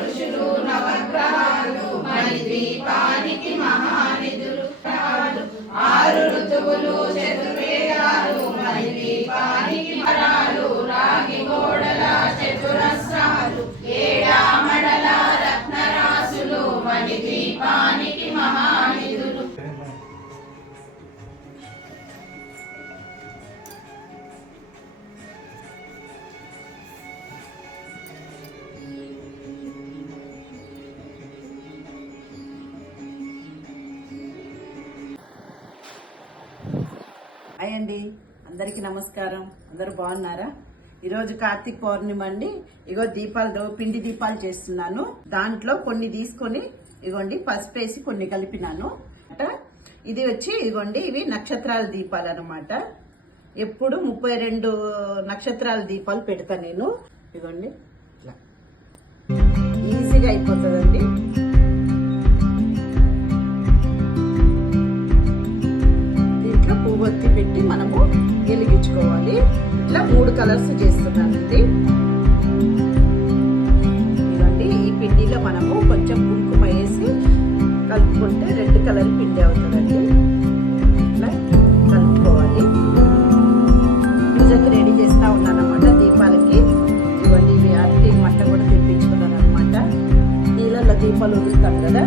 ఋషులు నవగ్రహాలు మణిద్వీపానికి మహానిధులు 6 ఋతువులు చతుర్వేదాలు మణిద్వీపానికి మరాలు రాగి గోడల చతురస్రాలు ఏడామడల రత్నరాసులు మణిద్వీపానికి మహానిధులు. హాయ్ అండి, అందరికీ నమస్కారం. అందరూ బాగున్నారా? ఈరోజు కార్తీక పౌర్ణిమ అండి. ఇగో దీపాలు, పిండి దీపాలు చేస్తున్నాను. దాంట్లో కొన్ని తీసుకొని ఇగోండి పసుపు వేసి కొన్ని కలిపినాను. ఇది వచ్చి ఇగోండి ఇవి నక్షత్రాల దీపాలు అన్నమాట. ఎప్పుడు 32 నక్షత్రాల దీపాలు పెడతా నేను. ఇగోండి ఇట్లా ఈజీగా అయిపోతుందండి. పువ్వొత్తి పెట్టి మనము వెలిగించుకోవాలి. ఇట్లా 3 కలర్స్ చేస్తున్నానండి. ఇదండి ఈ పిండిలో మనము కొంచెం కుంకుమ వేసి కలుపుకుంటే రెడ్ కలర్ పిండి అవుతుందండి. ఇట్లా కలుపుకోవాలి. పూజకి రెడీ చేస్తా ఉన్నాను అనమాట దీపాలకి. ఇవన్నీ ఇవి అరటి మట్ట కూడా తెప్పించుకున్నాను అనమాట. నీళ్ళల్లో దీపాలు వదులుతాం కదా,